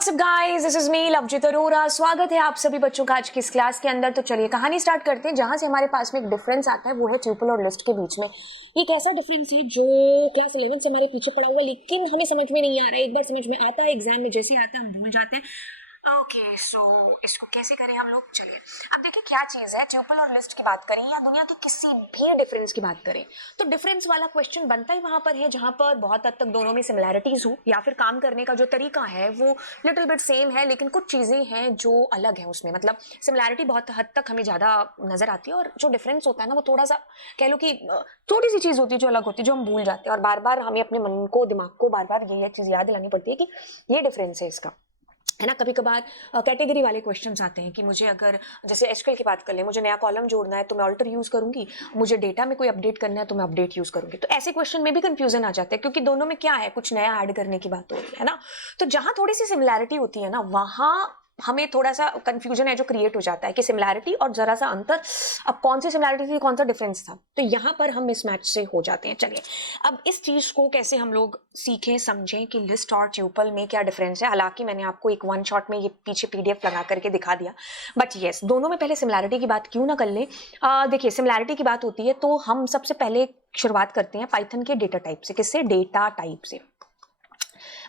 Guys, this is me Lovejeet Arora. स्वागत है आप सभी बच्चों का आज की इस क्लास के अंदर। तो चलिए कहानी स्टार्ट करते हैं। जहां से हमारे पास में एक डिफरेंस आता है वो है ट्यूपल और लिस्ट के बीच में। ये एक ऐसा डिफरेंस है जो क्लास 11 से हमारे पीछे पड़ा हुआ है, लेकिन हमें समझ में नहीं आ रहा है। एक बार समझ में आता है, एग्जाम में जैसे आता है हम भूल जाते हैं। ओके सो इसको कैसे करें हम लोग। चलिए अब देखिए क्या चीज है, ट्यूपल और लिस्ट की बात करें या दुनिया के किसी भी डिफरेंस की बात करें तो डिफरेंस वाला क्वेश्चन बनता ही वहां पर है जहां पर बहुत हद तक दोनों में सिमिलैरिटीज हो या फिर काम करने का जो तरीका है वो लिटिल बिट सेम है, लेकिन कुछ चीजें हैं जो अलग है उसमें। मतलब सिमिलैरिटी बहुत हद तक हमें ज्यादा नजर आती है और जो डिफरेंस होता है ना वो थोड़ा सा कह लो कि छोटी सी चीज होती है जो अलग होती है, जो हम भूल जाते हैं और बार बार हमें अपने मन को दिमाग को बार बार ये चीज याद दिलानी पड़ती है कि ये डिफरेंस है इसका, है ना। कभी कभार कैटेगरी वाले क्वेश्चंस आते हैं कि मुझे अगर जैसे एसक्यूएल की बात कर ले, मुझे नया कॉलम जोड़ना है तो मैं ऑल्टर यूज करूंगी, मुझे डेटा में कोई अपडेट करना है तो मैं अपडेट यूज करूंगी। तो ऐसे क्वेश्चन में भी कंफ्यूजन आ जाता है क्योंकि दोनों में क्या है, कुछ नया ऐड करने की बात होती है ना। तो जहां थोड़ी सी सिमिलैरिटी होती है ना वहां हमें थोड़ा सा कंफ्यूजन है जो क्रिएट हो जाता है कि सिमिलैरिटी और जरा सा अंतर, अब कौन सी सिमिलैरिटी थी कौन सा डिफरेंस था, तो यहां पर हम मिसमैच से हो जाते हैं। चलिए अब इस चीज को कैसे हम लोग सीखें समझें कि लिस्ट और ट्यूपल में क्या डिफरेंस है। हालांकि मैंने आपको एक वन शॉट में ये पीछे पीडीएफ लगा करके दिखा दिया, बट यस दोनों में पहले सिमिलैरिटी की बात क्यों ना कर लें। देखिए सिमिलैरिटी की बात होती है तो हम सबसे पहले शुरुआत करते हैं पाइथन के डेटा टाइप से। किससे? डेटा टाइप से।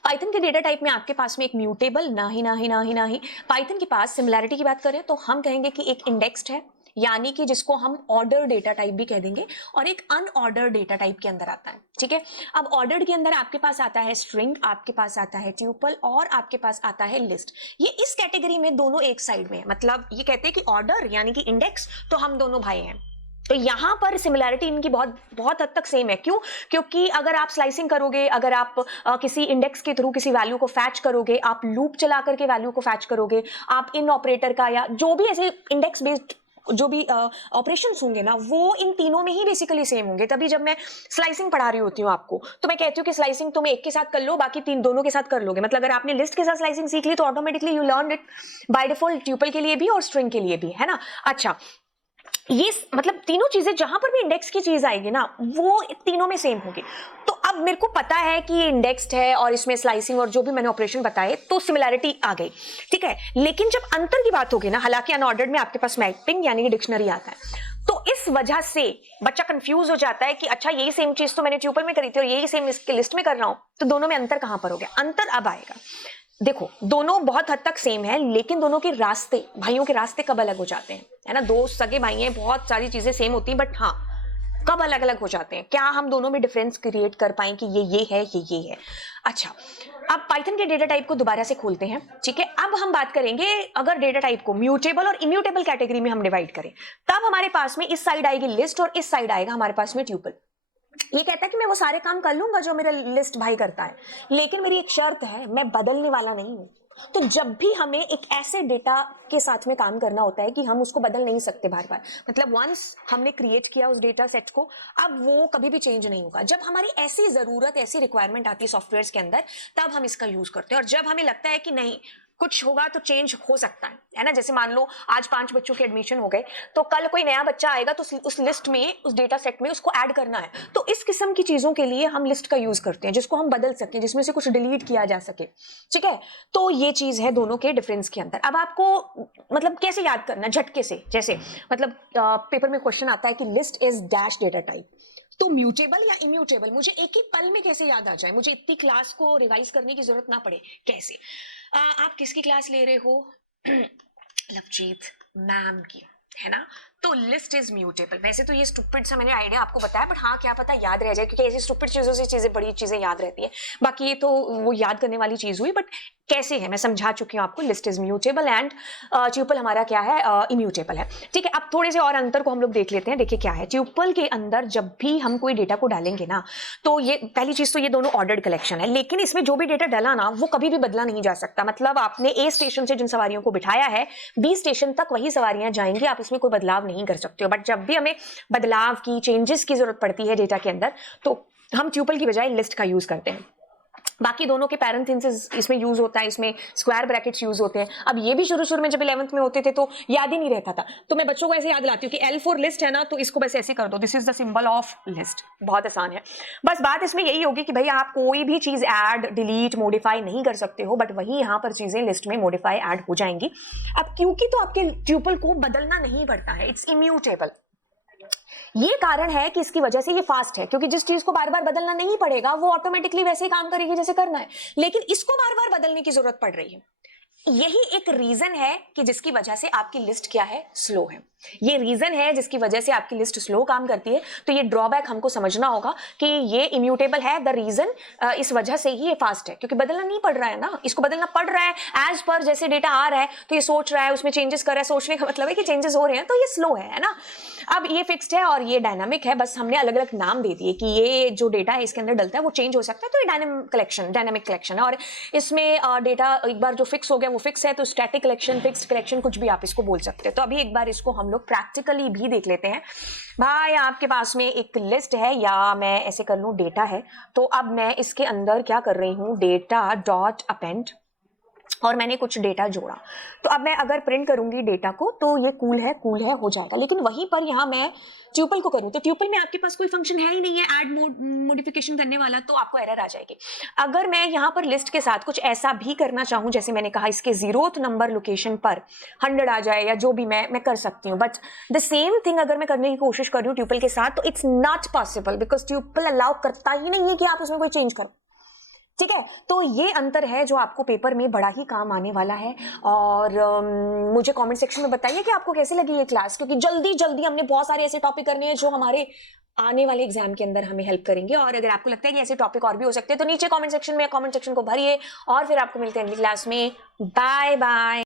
पाइथन के डेटा टाइप में आपके पास में एक म्यूटेबल ना ही पाइथन के पास सिमिलैरिटी की बात करें तो हम कहेंगे कि एक इंडेक्स्ड है, यानी कि जिसको हम ऑर्डर डेटा टाइप भी कह देंगे, और एक अनऑर्डर डेटा टाइप के अंदर आता है। ठीक है, अब ऑर्डर्ड के अंदर आपके पास आता है स्ट्रिंग, आपके पास आता है ट्यूपल और आपके पास आता है लिस्ट। ये इस कैटेगरी में दोनों एक साइड में है। मतलब ये कहते हैं कि ऑर्डर यानी कि इंडेक्स, तो हम दोनों भाई हैं। तो यहां पर सिमिलैरिटी इनकी बहुत बहुत हद तक सेम है। क्यों? क्योंकि अगर आप स्लाइसिंग करोगे, अगर आप किसी इंडेक्स के थ्रू किसी वैल्यू को फैच करोगे, आप लूप चला करके वैल्यू को फैच करोगे, आप इन ऑपरेटर का या जो भी ऐसे इंडेक्स बेस्ड जो भी ऑपरेशंस होंगे ना वो इन तीनों में ही बेसिकली सेम होंगे। तभी जब मैं स्लाइसिंग पढ़ा रही होती हूँ आपको तो मैं कहती हूँ कि स्लाइसिंग तुम एक के साथ कर लो, बाकी तीन दोनों के साथ कर लोगे। मतलब अगर आपने लिस्ट के साथ स्लाइसिंग सीख ली तो automatically you learn it by default tuple के लिए भी और स्ट्रिंग के लिए भी, है ना। अच्छा, ये मतलब तीनों चीजें जहां पर भी इंडेक्स की चीज आएगी ना वो तीनों में सेम होगी। तो अब मेरे को पता है कि ये इंडेक्स्ड है और इसमें स्लाइसिंग और जो भी मैंने ऑपरेशन बताए तो सिमिलैरिटी आ गई, ठीक है। लेकिन जब अंतर की बात होगी ना, हालांकि अनऑर्डर्ड में आपके पास मैपिंग यानी कि डिक्शनरी आता है, तो इस वजह से बच्चा कंफ्यूज हो जाता है कि अच्छा यही सेम चीज तो मैंने ट्यूपल में करी थी और यही सेम इसके लिस्ट में कर रहा हूं, तो दोनों में अंतर कहां पर हो गया। अंतर अब आएगा। देखो दोनों बहुत हद तक सेम है, लेकिन दोनों के रास्ते, भाइयों के रास्ते कब अलग हो जाते हैं, है ना। दो सगे भाई हैं, बहुत सारी चीजें सेम होती हैं, बट हाँ कब अलग अलग हो जाते हैं। क्या हम दोनों में डिफरेंस क्रिएट कर पाए कि ये है ये है। अच्छा, अब पाइथन के डेटा टाइप को दोबारा से खोलते हैं, ठीक है। अब हम बात करेंगे अगर डेटा टाइप को म्यूटेबल और इम्यूटेबल कैटेगरी में हम डिवाइड करें, तब हमारे पास में इस साइड आएगी लिस्ट और इस साइड आएगा हमारे पास में ट्यूपल। ये कहता है कि मैं वो सारे काम कर लूंगा जो मेरा लिस्ट भाई करता है, लेकिन मेरी एक शर्त है, मैं बदलने वाला नहीं हूं। तो जब भी हमें एक ऐसे डेटा के साथ में काम करना होता है कि हम उसको बदल नहीं सकते बार बार, मतलब वंस हमने क्रिएट किया उस डेटा सेट को, अब वो कभी भी चेंज नहीं होगा। जब हमारी ऐसी जरूरत, ऐसी रिक्वायरमेंट आती है सॉफ्टवेयर के अंदर, तब हम इसका यूज करते हैं। और जब हमें लगता है कि नहीं कुछ होगा तो चेंज हो सकता है ना। जैसे मान लो आज 5 बच्चों के एडमिशन हो गए, तो कल कोई नया बच्चा आएगा तो उस लिस्ट में, उस डेटा सेट में उसको ऐड करना है, तो इस किस्म की चीजों के लिए हम लिस्ट का यूज करते हैं जिसको हम बदल सकते हैं, जिसमें से कुछ डिलीट किया जा सके, ठीक है। तो ये चीज है दोनों के डिफरेंस के अंदर। अब आपको मतलब कैसे याद करना, झटके से, जैसे मतलब पेपर में क्वेश्चन आता है कि list is dash data type, तो म्यूटेबल या इम्यूटेबल मुझे एक ही पल में कैसे याद आ जाए, मुझे इतनी क्लास को रिवाइज करने की जरूरत ना पड़े, कैसे। आप किसकी क्लास ले रहे हो? लवजीत मैम की, है ना। तो लिस्ट इज म्यूटेबल। वैसे तो ये स्टूपिड सा मैंने आइडिया आपको बताया, बट हाँ क्या पता याद रह जाए, क्योंकि ऐसी स्टूपिड चीजों से चीजें, बड़ी चीजें याद रहती है। बाकी ये तो वो याद करने वाली चीज हुई, बट कैसे है मैं समझा चुकी हूँ आपको। List is mutable and tuple हमारा क्या है, इम्यूटेबल है, ठीक है। अब थोड़े से और अंतर को हम लोग देख लेते हैं। देखिए क्या है, ट्यूपल के अंदर जब भी हम कोई डेटा को डालेंगे ना, तो ये पहली चीज तो ये दोनों ऑर्डर्ड कलेक्शन है, लेकिन इसमें जो भी डेटा डाला ना वो कभी भी बदला नहीं जा सकता। मतलब आपने ए स्टेशन से जिन सवारियों को बिठाया है, बी स्टेशन तक वही सवारियां जाएंगी, आप इसमें कोई बदलाव नहीं कर सकते हो। बट जब भी हमें बदलाव की, चेंजेस की जरूरत पड़ती है डेटा के अंदर, तो हम ट्यूपल की बजाय लिस्ट का यूज करते हैं। बाकी दोनों के पैरेंथेसिस इसमें यूज होता है, इसमें स्क्वायर ब्रैकेट्स यूज होते हैं। अब ये भी शुरू में जब 11th में होते थे तो याद ही नहीं रहता था, तो मैं बच्चों को ऐसे याद दिलाती हूँ कि L फॉर लिस्ट है ना, तो इसको बस ऐसे कर दो, this is the symbol of list. बहुत आसान है। बस बात इसमें यही होगी कि भाई आप कोई भी चीज ऐड, डिलीट, मॉडिफाई नहीं कर सकते हो, बट वही यहाँ पर चीजें लिस्ट में मॉडिफाई ऐड हो जाएंगी। अब क्योंकि तो आपके ट्यूपल को बदलना नहीं पड़ता है, इट्स इम्यूटेबल। ये कारण है कि इसकी वजह से ये फास्ट है, क्योंकि जिस चीज को बार बार बदलना नहीं पड़ेगा वो ऑटोमेटिकली वैसे ही काम करेगी जैसे करना है, लेकिन इसको बार बार बदलने की जरूरत पड़ रही है। यही एक रीजन है कि जिसकी वजह से आपकी लिस्ट क्या है, स्लो है। ये रीजन है जिसकी वजह से आपकी लिस्ट स्लो काम करती है। तो ये ड्रॉबैक हमको समझना होगा कि ये इम्यूटेबल है, द रीजन इस वजह से ही ये फास्ट है, क्योंकि बदलना नहीं पड़ रहा है ना, इसको बदलना पड़ रहा है एज पर जैसे डेटा आ रहा है, तो ये सोच रहा है, उसमें चेंजेस कर रहा है। सोचने का मतलब है कि चेंजेस हो रहे हैं, तो ये स्लो है ना। अब ये फिक्स्ड है और ये डायनामिक है, बस हमने अलग अलग नाम दे दिए कि ये जो डेटा है इसके अंदर डलता है वो चेंज हो सकता है, तो ये डायनामिक कलेक्शन है। और इसमें डेटा एक बार जो फिक्स हो गया वो फिक्स है, तो स्टैटिक कलेक्शन, फिक्स्ड कलेक्शन, कुछ भी आप इसको बोल सकते हैं। तो अभी एक बार इसको हम लोग प्रैक्टिकली भी देख लेते हैं। भाई आपके पास में एक लिस्ट है, या मैं ऐसे कर लूं डेटा है, तो अब मैं इसके अंदर क्या कर रही हूं, डेटा डॉट अपेंड, और मैंने कुछ डेटा जोड़ा। तो अब मैं अगर प्रिंट करूंगी डेटा को तो ये कूल है हो जाएगा। लेकिन वहीं पर यहां मैं ट्यूपल को करूं तो ट्यूपल में आपके पास कोई फंक्शन है ही नहीं है ऐड मॉडिफिकेशन करने वाला, तो आपको एरर आ जाएगी। अगर मैं यहां पर लिस्ट के साथ कुछ ऐसा भी करना चाहूं, जैसे मैंने कहा इसके 0th नंबर लोकेशन पर 100 आ जाए, या जो भी मैं कर सकती हूँ, बट द सेम थिंग अगर मैं करने की कोशिश कर रही हूँ ट्यूपल के साथ, तो it's not possible, because tuple allow करता ही नहीं है कि आप उसमें कोई चेंज करो। ठीक है, तो ये अंतर है जो आपको पेपर में बड़ा ही काम आने वाला है। और मुझे कमेंट सेक्शन में बताइए कि आपको कैसी लगी ये क्लास, क्योंकि जल्दी जल्दी हमने बहुत सारे ऐसे टॉपिक करने हैं जो हमारे आने वाले एग्जाम के अंदर हमें हेल्प करेंगे। और अगर आपको लगता है कि ऐसे टॉपिक और भी हो सकते हैं तो नीचे कमेंट सेक्शन को भरिए, और फिर आपको मिलते हैं अगली क्लास में। Bye bye.